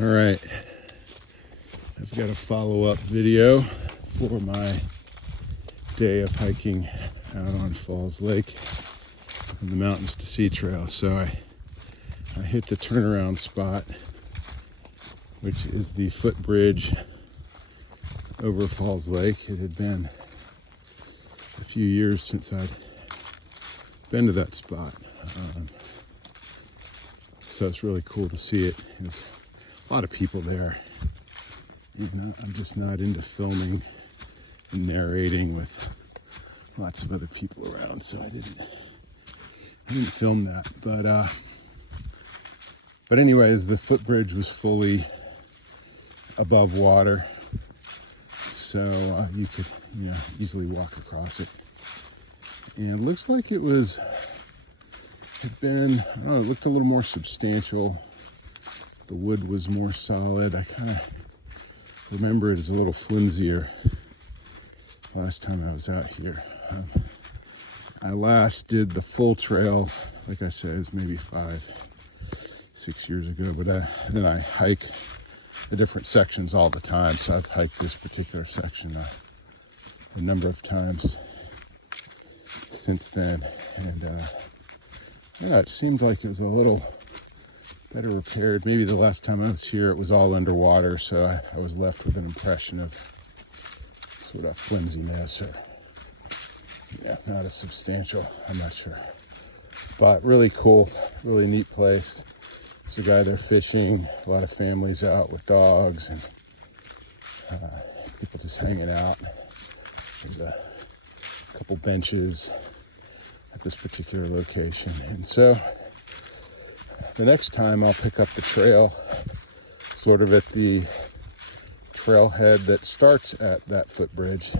All right, I've got a follow-up video for my day of hiking out on Falls Lake and the Mountains to Sea Trail. So I hit the turnaround spot, which is the footbridge over Falls Lake. It had been a few years since I'd been to that spot. So it's really cool to see it. There's a lot of people there. I'm just not into filming and narrating with lots of other people around, so I didn't film that. But anyways, the footbridge was fully above water, so you could easily walk across it. And it looks like it looked a little more substantial. The wood was more solid. I kind of remember it as a little flimsier last time I was out here. I last did the full trail, like I said, it was maybe 5-6 years ago, but then I hike the different sections all the time. So I've hiked this particular section a number of times since then. And it seemed like it was a little better repaired. Maybe the last time I was here, it was all underwater, so I was left with an impression of sort of flimsiness or not as substantial. I'm not sure. But really cool, really neat place. There's a guy there fishing, a lot of families out with dogs, and people just hanging out. There's a couple benches at this particular location. And so the next time I'll pick up the trail sort of at the trailhead that starts at that footbridge,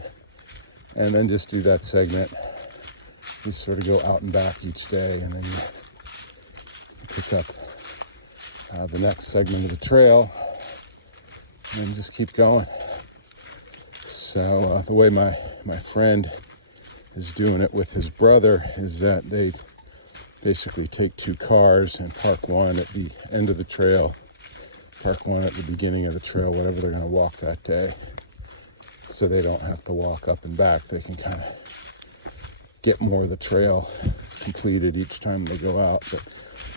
and then just do that segment. You sort of go out and back each day, and then you pick up the next segment of the trail and just keep going. So the way my friend is doing it with his brother is that they basically take two cars and park one at the end of the trail, park one at the beginning of the trail, whatever they're going to walk that day, so they don't have to walk up and back. They can kind of get more of the trail completed each time they go out. But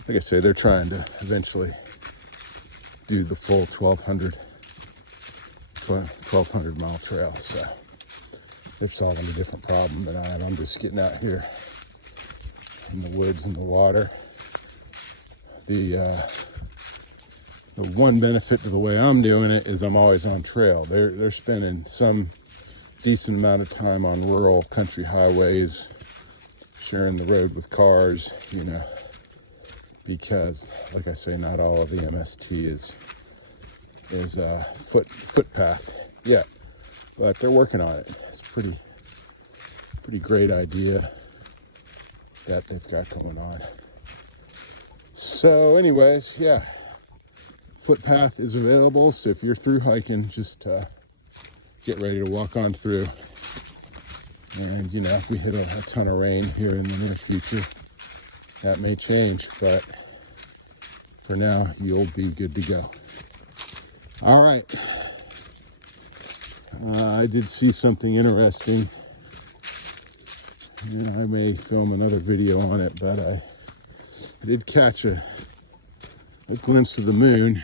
like I say, they're trying to eventually do the full 1,200 mile trail. So they're solving a different problem than I am. I'm just getting out here in the woods and the water. The one benefit to the way I'm doing it is I'm always on trail. They're spending some decent amount of time on rural country highways, sharing the road with cars, because, like I say, not all of the MST is a footpath yet, but they're working on it. It's a pretty great idea that they've got going on. So anyways, footpath is available. So if you're through hiking, just get ready to walk on through. And if we hit a ton of rain here in the near future, that may change, but for now, you'll be good to go. All right. I did see something interesting. I may film another video on it, but I did catch a glimpse of the moon,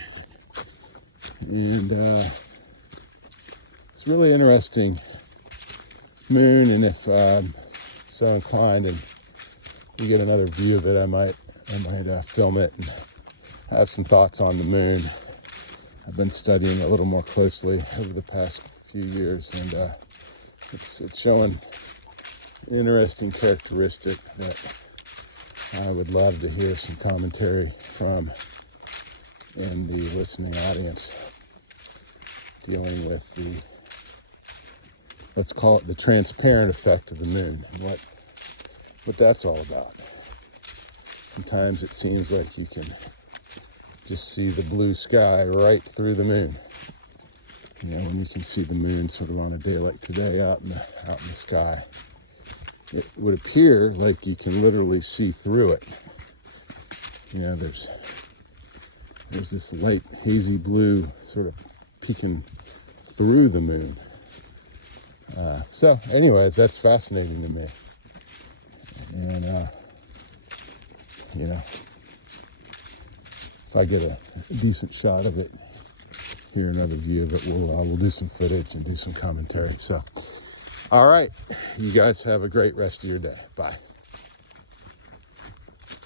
and it's really interesting moon. And if I'm so inclined and we get another view of it, I might film it and have some thoughts on the moon. I've been studying it a little more closely over the past few years, and it's showing an interesting characteristic that I would love to hear some commentary from in the listening audience, dealing with let's call it the transparent effect of the moon, and what that's all about. Sometimes it seems like you can just see the blue sky right through the moon. When you can see the moon sort of on a day like today out in the sky, it would appear like you can literally see through it. There's there's this light hazy blue sort of peeking through the moon. So anyways, that's fascinating to me. And, you know, if I get a decent shot of it, hear another view of it, we'll do some footage and do some commentary. So, all right, you guys have a great rest of your day. Bye.